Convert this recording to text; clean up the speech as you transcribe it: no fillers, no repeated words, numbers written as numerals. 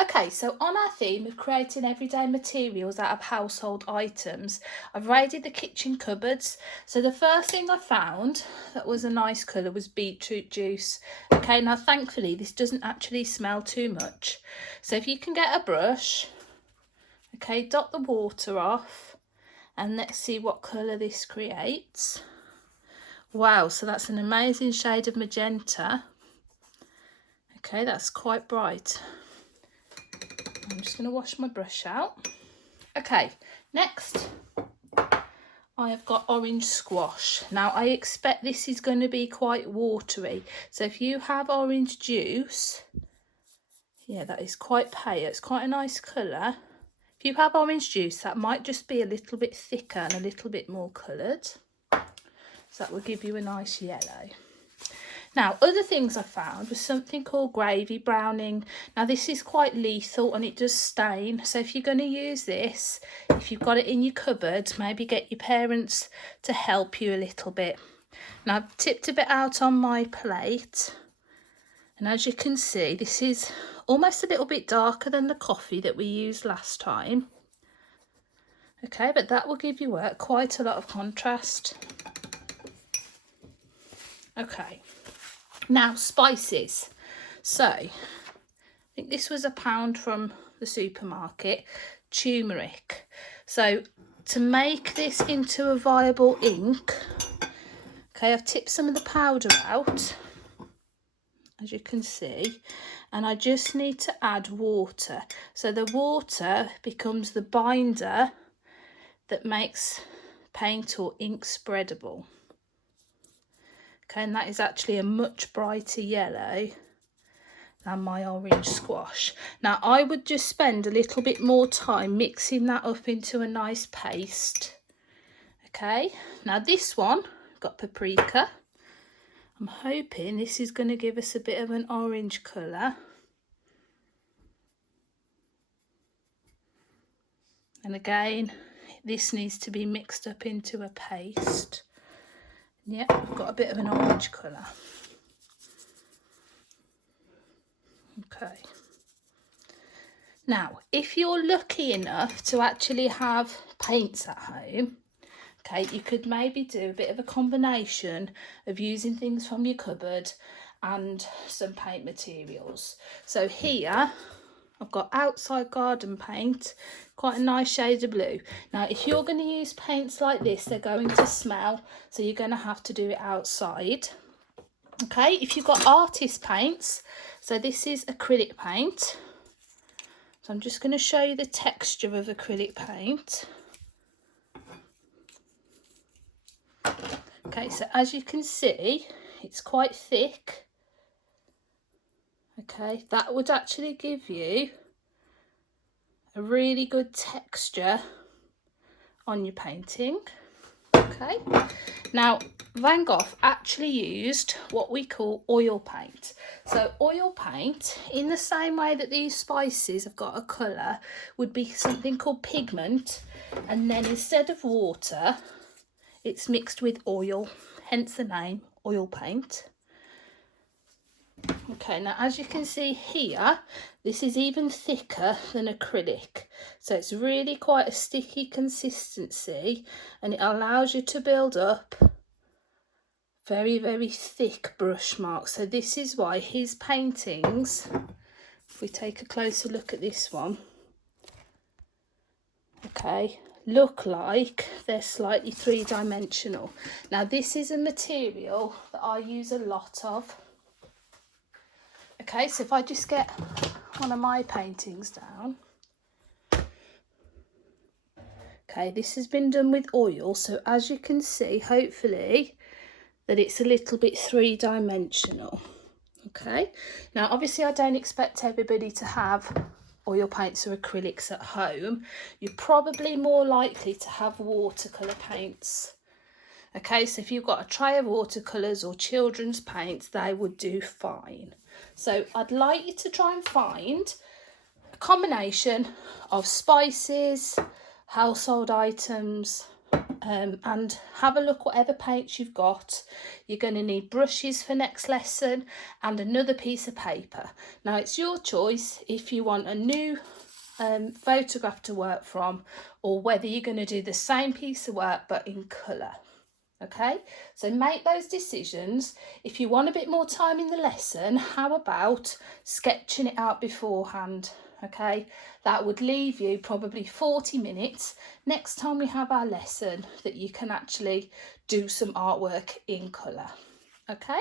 Okay, so on our theme of creating everyday materials out of household items, I've raided the kitchen cupboards. So the first thing I found that was a nice colour was beetroot juice. Okay, now thankfully this doesn't actually smell too much. So if you can get a brush, okay, dot the water off and let's see what colour this creates. Wow, so that's an amazing shade of magenta. Okay, that's quite bright. I'm just going to wash my brush out. Okay, next I have got orange squash. Now I expect this is going to be quite watery. So if you have orange juice, yeah, that is quite pale. It's quite a nice colour. If you have orange juice, that might just be a little bit thicker and a little bit more coloured. So that will give you a nice yellow. Now, other things I found was something called gravy browning. Now, this is quite lethal and it does stain. So if you're going to use this, if you've got it in your cupboard, maybe get your parents to help you a little bit. Now, I've tipped a bit out on my plate. And as you can see, this is almost a little bit darker than the coffee that we used last time. Okay, but that will give you quite a lot of contrast. Okay. Now, spices. So, I think this was £1 from the supermarket. Turmeric. So, to make this into a viable ink, okay, I've tipped some of the powder out, as you can see, and I just need to add water. So the water becomes the binder that makes paint or ink spreadable. Okay, and that is actually a much brighter yellow than my orange squash. Now, I would just spend a little bit more time mixing that up into a nice paste. Okay, now this one, got paprika. I'm hoping this is going to give us a bit of an orange colour. And again, this needs to be mixed up into a paste. Yeah, I've got a bit of an orange colour. Okay. Now, if you're lucky enough to actually have paints at home, okay, you could maybe do a bit of a combination of using things from your cupboard and some paint materials. So here, I've got outside garden paint, quite a nice shade of blue. Now, if you're going to use paints like this, they're going to smell, so you're going to have to do it outside. Okay, if you've got artist paints, so this is acrylic paint. So I'm just going to show you the texture of acrylic paint. Okay, so as you can see, it's quite thick. Okay, that would actually give you a really good texture on your painting. Okay, now Van Gogh actually used what we call oil paint. So oil paint, in the same way that these spices have got a colour, would be something called pigment, and then instead of water, it's mixed with oil, hence the name oil paint. Okay, now as you can see here, this is even thicker than acrylic. So it's really quite a sticky consistency, and it allows you to build up very, very thick brush marks. So this is why his paintings, if we take a closer look at this one, okay, look like they're slightly three-dimensional. Now this is a material that I use a lot of. Okay, so if I just get one of my paintings down. Okay, this has been done with oil, so as you can see, hopefully, that it's a little bit three-dimensional. Okay, now obviously I don't expect everybody to have oil paints or acrylics at home. You're probably more likely to have watercolour paints. Okay, so if you've got a tray of watercolours or children's paints, they would do fine. So I'd like you to try and find a combination of spices, household items, and have a look whatever paints you've got. You're going to need brushes for next lesson and another piece of paper. Now it's your choice if you want a new photograph to work from, or whether you're going to do the same piece of work but in colour. Okay, so make those decisions. If you want a bit more time in the lesson, how about sketching it out beforehand? Okay, that would leave you probably 40 minutes next time we have our lesson that you can actually do some artwork in colour. Okay.